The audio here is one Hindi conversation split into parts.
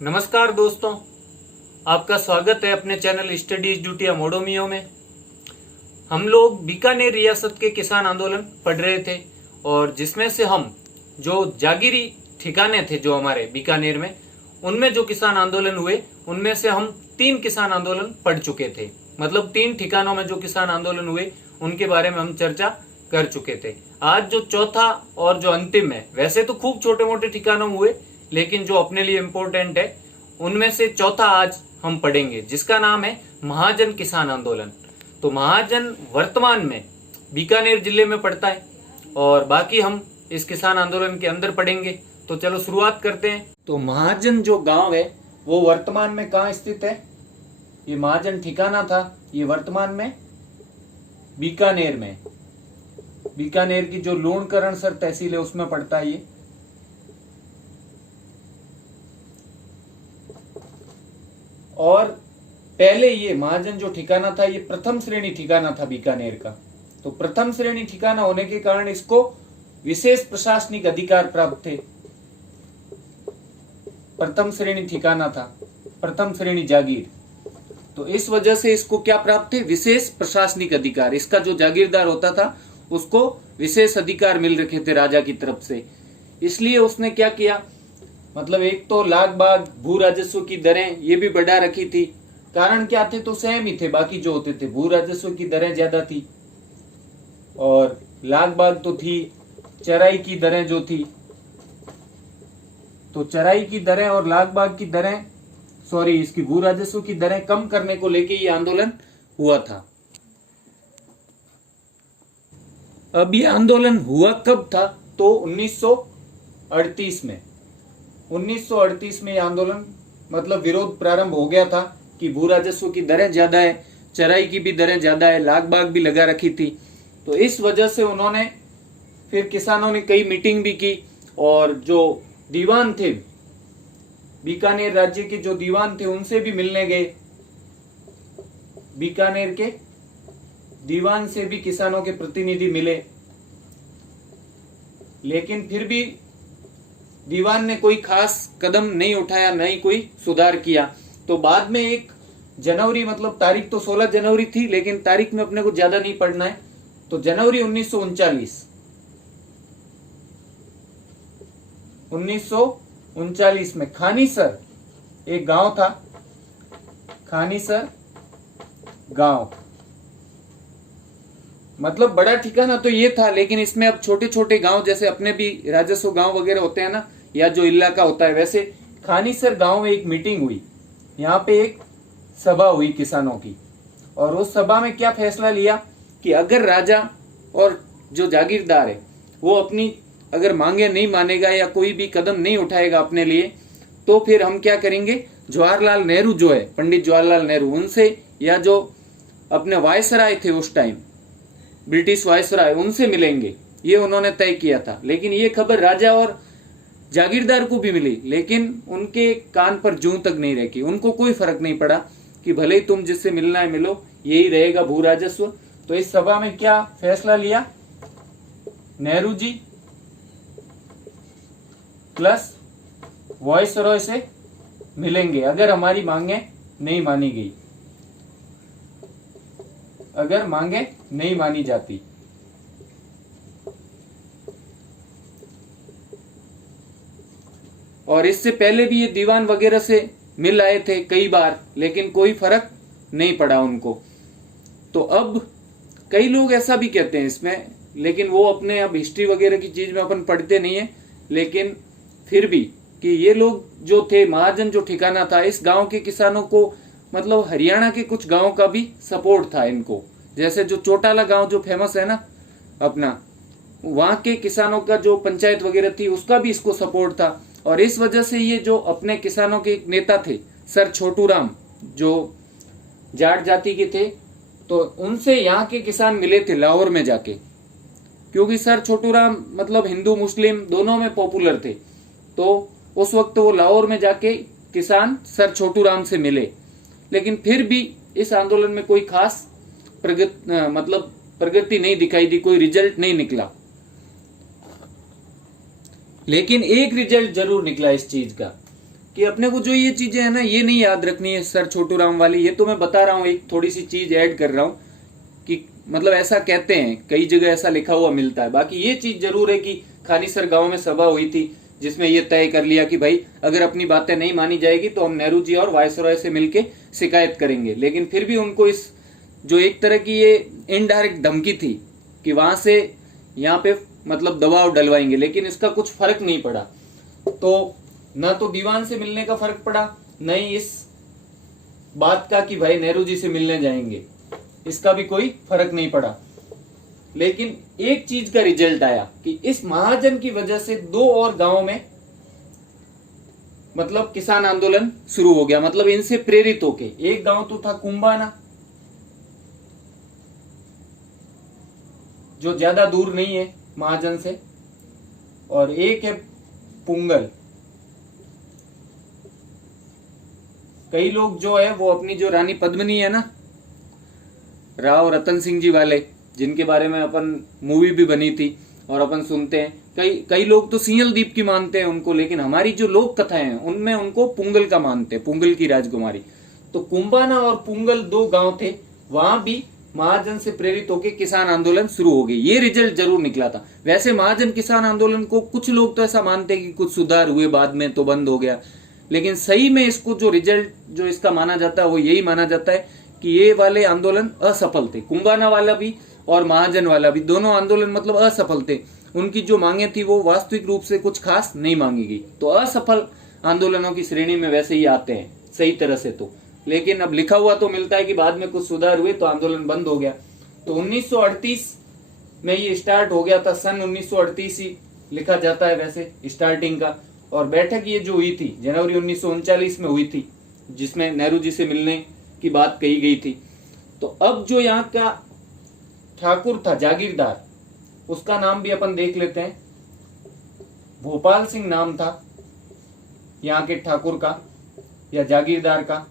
नमस्कार दोस्तों, आपका स्वागत है अपने चैनल स्टडीज ड्यूटी मोडोमियो में। हम लोग बीकानेर रियासत के किसान आंदोलन पढ़ रहे थे और जिसमें से हम जो जागीरी ठिकाने थे जो हमारे बीकानेर में, उनमें जो किसान आंदोलन हुए उनमें से हम 3 किसान आंदोलन पढ़ चुके थे। मतलब 3 ठिकानों में जो किसान आंदोलन हुए उनके बारे में हम चर्चा कर चुके थे। आज जो चौथा और जो अंतिम है, वैसे तो खूब छोटे मोटे ठिकानों में हुए, लेकिन जो अपने लिए इम्पोर्टेंट है उनमें से चौथा आज हम पढ़ेंगे, जिसका नाम है महाजन किसान आंदोलन। तो महाजन वर्तमान में बीकानेर जिले में पड़ता है और बाकी हम इस किसान आंदोलन के अंदर पढ़ेंगे। तो चलो शुरुआत करते हैं। तो महाजन जो गांव है वो वर्तमान में कहाँ स्थित है? ये महाजन ठिकाना था, ये वर्तमान में बीकानेर में, बीकानेर की जो लूणकरणसर तहसील है उसमें पड़ता है ये। और पहले ये महाजन जो ठिकाना था ये प्रथम श्रेणी ठिकाना था बीकानेर का। तो प्रथम श्रेणी ठिकाना होने के कारण इसको विशेष प्रशासनिक अधिकार प्राप्त थे। प्रथम श्रेणी ठिकाना था, प्रथम श्रेणी जागीर, तो इस वजह से इसको क्या प्राप्त थे? विशेष प्रशासनिक अधिकार। इसका जो जागीरदार होता था उसको विशेष अधिकार मिल रखे थे राजा की तरफ से। इसलिए उसने क्या किया, मतलब एक तो लाग बाग भू राजस्व की दरें ये भी बढ़ा रखी थी। कारण क्या थे? तो सेम ही थे, बाकी जो होते थे भू राजस्व की दरें ज्यादा थी और लाग बाग तो थी। चराई की दरें जो थी, तो चराई की दरें और लाग बाग की दरें, इसकी भू राजस्व की दरें कम करने को लेके ये आंदोलन हुआ था। अब ये आंदोलन हुआ कब था? तो 1938 में। 1938 में ये आंदोलन, मतलब विरोध प्रारंभ हो गया था कि भू राजस्व की दरें ज्यादा है, चराई की भी दरें ज्यादा है, लाग बाग भी लगा रखी थी। तो इस वजह से उन्होंने, फिर किसानों ने कई मीटिंग भी की और जो दीवान थे, बीकानेर राज्य के जो दीवान थे उनसे भी मिलने गए। बीकानेर के दीवान से भी किसानों के प्रतिनिधि मिले, लेकिन फिर भी दीवान ने कोई खास कदम नहीं उठाया, नहीं कोई सुधार किया। तो बाद में 1 जनवरी, मतलब तारीख तो 16 जनवरी थी, लेकिन तारीख में अपने को ज्यादा नहीं पढ़ना है। तो जनवरी 1939 में खानीसर एक गांव था, खानीसर गांव, मतलब बड़ा ठिकाना तो ये था, लेकिन इसमें अब छोटे छोटे गांव, जैसे अपने भी राजस्व गांव वगैरह होते हैं ना, या जो इलाका होता है, वैसे खानीसर गांव में एक मीटिंग हुई। यहाँ पे एक सभा हुई किसानों की, और उस सभा में क्या फैसला लिया कि अगर राजा और जो जागीरदार है वो अपनी अगर मांगे नहीं मानेगा या कोई भी कदम नहीं उठाएगा अपने लिए, तो फिर हम क्या करेंगे, जवाहरलाल नेहरू जो है, पंडित जवाहरलाल नेहरू, उनसे या जो अपने वायसराय थे उस टाइम, ब्रिटिश वायसराय, उनसे मिलेंगे। ये उन्होंने तय किया था। लेकिन ये खबर राजा और जागीरदार को भी मिली, लेकिन उनके कान पर जूं तक नहीं रखी। उनको कोई फर्क नहीं पड़ा कि भले ही तुम जिससे मिलना है मिलो, यही रहेगा भू राजस्व। तो इस सभा में क्या फैसला लिया, नेहरू जी प्लस वायसराय से मिलेंगे अगर हमारी मांगे नहीं मानी गई, अगर मांगे नहीं मानी जाती। और इससे पहले भी ये दीवान वगैरह से मिल आए थे कई बार, लेकिन कोई फर्क नहीं पड़ा उनको। तो अब कई लोग ऐसा भी कहते हैं इसमें, लेकिन वो अपने, अब हिस्ट्री वगैरह की चीज में अपन पढ़ते नहीं है, लेकिन फिर भी कि ये लोग जो थे, महाजन जो ठिकाना था, इस गांव के किसानों को, मतलब हरियाणा के कुछ गांवों का भी सपोर्ट था इनको। जैसे जो चोटाला गांव जो फेमस है ना अपना, वहां के किसानों का जो पंचायत वगैरह थी उसका भी इसको सपोर्ट था। और इस वजह से ये जो अपने किसानों के नेता थे सर छोटू राम, जो जाट जाति के थे, तो उनसे यहाँ के किसान मिले थे लाहौर में जाके, क्योंकि सर छोटू राम मतलब हिंदू मुस्लिम दोनों में पॉपुलर थे। तो उस वक्त वो लाहौर में जाके किसान सर छोटू राम से मिले, लेकिन फिर भी इस आंदोलन में कोई खास प्रगति नहीं दिखाई दी, कोई रिजल्ट नहीं निकला। लेकिन एक रिजल्ट जरूर निकला इस चीज का कि अपने को जो ये चीजें है ना, ये नहीं याद रखनी है सर छोटू राम वाली। ये तो मैं बता रहा हूँ, एक थोड़ी सी चीज ऐड कर रहा हूँ कि मतलब ऐसा कहते हैं, कई जगह ऐसा लिखा हुआ मिलता है। बाकी ये चीज जरूर है कि खानीसर गांव में सभा हुई थी जिसमें ये तय कर लिया कि भाई अगर अपनी बातें नहीं मानी जाएगी तो हम नेहरू जी और वायसरॉय से मिलके शिकायत करेंगे। लेकिन फिर भी उनको इस जो एक तरह की ये इनडायरेक्ट धमकी थी कि वहां से यहाँ पे मतलब दबाव डलवाएंगे, लेकिन इसका कुछ फर्क नहीं पड़ा। तो न तो दीवान से मिलने का फर्क पड़ा, न ही इस बात का कि भाई नेहरू जी से मिलने जाएंगे, इसका भी कोई फर्क नहीं पड़ा। लेकिन एक चीज का रिजल्ट आया कि इस महाजन की वजह से 2 और गांवों में मतलब किसान आंदोलन शुरू हो गया। मतलब इनसे प्रेरित होके एक गांव तो था कुंभाना, जो ज्यादा दूर नहीं है महाजन से, और एक है पुंगल। कई लोग जो है वो अपनी जो रानी पद्मिनी है ना, राव रतन सिंह जी वाले, जिनके बारे में अपन मूवी भी बनी थी और अपन सुनते हैं, कई लोग तो सिंहल दीप की मानते हैं उनको, लेकिन हमारी जो लोक कथाएं हैं उनमें उनको पुंगल का मानते हैं, पुंगल की राजकुमारी। तो कुंभाना और पुंगल 2 गांव थे, वहां भी महाजन से प्रेरित होकर किसान आंदोलन शुरू हो गई। ये रिजल्ट जरूर निकला था। वैसे महाजन किसान आंदोलन को कुछ लोग तो ऐसा मानते हैं कि कुछ सुधार हुए बाद में तो बंद हो गया, लेकिन सही में इसको जो रिजल्ट जो इसका माना जाता है वो यही माना जाता है कि ये वाले आंदोलन असफल थे। कुंभाना वाला भी और महाजन वाला भी, दोनों आंदोलन मतलब असफल थे। उनकी जो मांगे थी वो वास्तविक रूप से कुछ खास नहीं मांगी गई। तो असफल आंदोलनों की श्रेणी में वैसे ही आते हैं सही तरह से तो। लेकिन अब लिखा हुआ तो मिलता है कि बाद में कुछ सुधार हुए तो आंदोलन बंद हो गया। तो 1938 में ये स्टार्ट हो गया था, सन 1938 ही लिखा जाता है वैसे स्टार्टिंग का। और बैठक ये जो हुई थी जनवरी 1939 में हुई थी, जिसमें नेहरू जी से मिलने की बात कही गई थी। तो अब जो यहाँ का ठाकुर था जागीरदार, उसका नाम भी अपन देख लेते हैं। भोपाल सिंह नाम था यहाँ के ठाकुर का या जागीरदार का।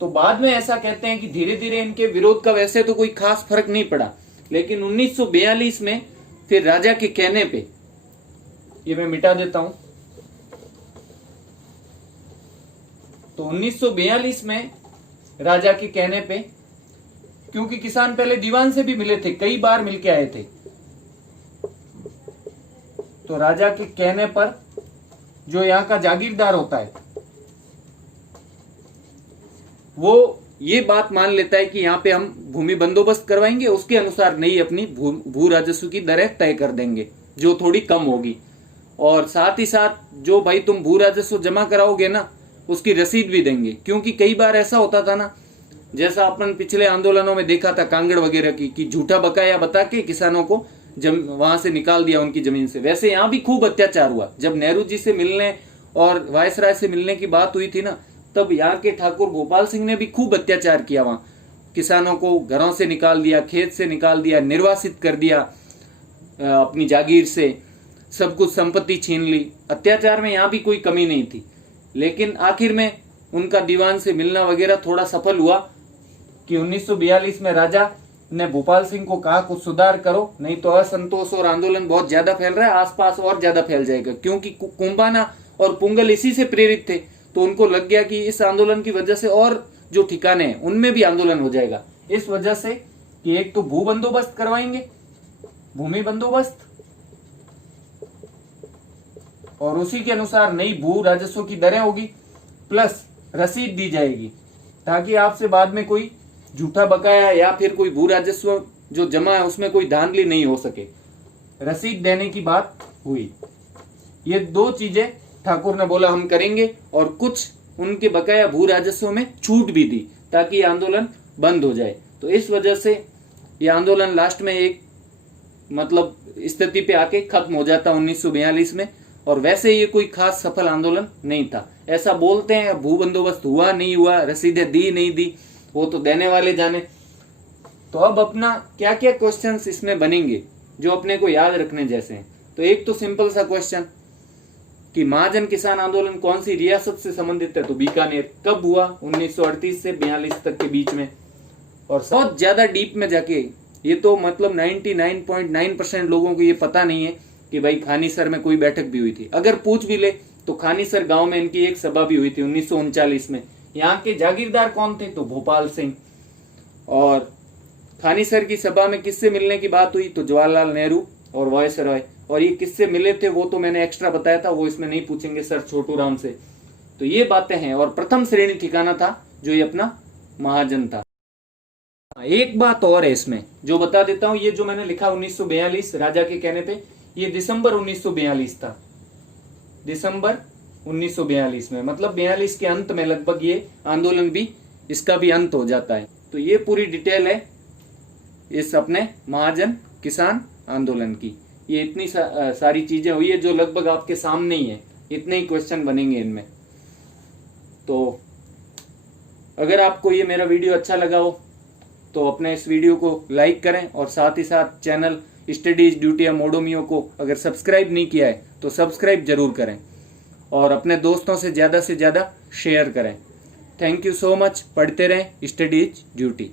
तो बाद में ऐसा कहते हैं कि धीरे धीरे इनके विरोध का वैसे तो कोई खास फर्क नहीं पड़ा, लेकिन 1942 में फिर राजा के कहने पे, ये मैं मिटा देता हूं, तो 1942 में राजा के कहने पे, क्योंकि किसान पहले दीवान से भी मिले थे, कई बार मिलके आए थे, तो राजा के कहने पर जो यहाँ का जागीरदार होता है वो ये बात मान लेता है कि यहाँ पे हम भूमि बंदोबस्त करवाएंगे, उसके अनुसार नई अपनी भू राजस्व की दरें तय कर देंगे जो थोड़ी कम होगी, और साथ ही साथ जो भाई तुम भू राजस्व जमा कराओगे ना उसकी रसीद भी देंगे। क्योंकि कई बार ऐसा होता था ना, जैसा अपन पिछले आंदोलनों में देखा था कांगड़ वगैरह की, कि झूठा बकाया बता के किसानों को वहां से निकाल दिया उनकी जमीन से। वैसे यहाँ भी खूब अत्याचार हुआ। जब नेहरू जी से मिलने और वायसराय से मिलने की बात हुई थी ना, तब यहाँ के ठाकुर गोपाल सिंह ने भी खूब अत्याचार किया। वहां किसानों को घरों से निकाल दिया, खेत से निकाल दिया, निर्वासित कर दिया, अपनी जागीर से सब कुछ संपत्ति छीन ली। अत्याचार में यहाँ भी कोई कमी नहीं थी। लेकिन आखिर में उनका दीवान से मिलना वगैरह थोड़ा सफल हुआ कि 1942 में राजा ने भोपाल सिंह को कहा कुछ सुधार करो, नहीं तो असंतोष और आंदोलन बहुत ज्यादा फैल रहा है, आसपास और ज्यादा फैल जाएगा। क्योंकि कुंभाना और पुंगल इसी से प्रेरित थे, तो उनको लग गया कि इस आंदोलन की वजह से और जो ठिकाने हैं उनमें भी आंदोलन हो जाएगा। इस वजह से कि एक तो भू बंदोबस्त करवाएंगे, भूमि बंदोबस्त, और उसी के अनुसार नई भू राजस्व की दरें होगी, प्लस रसीद दी जाएगी, ताकि आपसे बाद में कोई झूठा बकाया या फिर कोई भू राजस्व जो जमा है उसमें कोई धांधली नहीं हो सके। रसीद देने की बात हुई। ये 2 चीजें ठाकुर ने बोला हम करेंगे, और कुछ उनके बकाया भू राजस्व में छूट भी दी ताकि आंदोलन बंद हो जाए। तो इस वजह से ये आंदोलन लास्ट में एक मतलब स्थिति पे आके खत्म हो जाता 1942 में। और वैसे ये कोई खास सफल आंदोलन नहीं था, ऐसा बोलते हैं। भू बंदोबस्त हुआ नहीं हुआ, रसीदें दी नहीं दी, वो तो देने वाले जाने। तो अब अपना क्या क्या क्वेश्चंस इसमें बनेंगे जो अपने को याद रखने जैसे हैं। तो एक तो सिंपल सा क्वेश्चन कि महाजन किसान आंदोलन कौन सी रियासत से संबंधित है, तो बीकानेर। कब हुआ? 1938 से 42 तक के बीच में। और बहुत ज्यादा डीप में जाके, ये तो मतलब 99.9% लोगों को ये पता नहीं है कि भाई खानीसर में कोई बैठक भी हुई थी। अगर पूछ भी ले तो खानीसर गांव में इनकी एक सभा भी हुई थी 1939 में। यहाँ के जागीरदार कौन थे? तो भोपाल सिंह। और खानीसर की सभा में किससे मिलने की बात हुई? तो जवाहरलाल नेहरू और वायसरॉय। और ये किससे मिले थे वो तो मैंने एक्स्ट्रा बताया था, वो इसमें नहीं पूछेंगे सर छोटू राम से। तो ये बातें हैं। और प्रथम श्रेणी ठिकाना था जो ये अपना महाजन था। एक बात और है इसमें जो बता देता हूं, ये जो मैंने लिखा 1942 राजा के कहने पे, ये दिसंबर 1942 था। दिसंबर 1942 में, मतलब 42 के अंत में लगभग ये आंदोलन भी, इसका भी अंत हो जाता है। तो ये पूरी डिटेल है इस अपने महाजन किसान आंदोलन की। ये इतनी सारी चीजें हुई है जो लगभग आपके सामने ही है, इतने ही क्वेश्चन बनेंगे इनमें। तो अगर आपको ये मेरा वीडियो अच्छा लगा हो तो अपने इस वीडियो को लाइक करें, और साथ ही साथ चैनल स्टडीज ड्यूटी अमोडोमियो को अगर सब्सक्राइब नहीं किया है तो सब्सक्राइब जरूर करें, और अपने दोस्तों से ज़्यादा शेयर करें। Thank you so much. पढ़ते रहें स्टडीज ड्यूटी।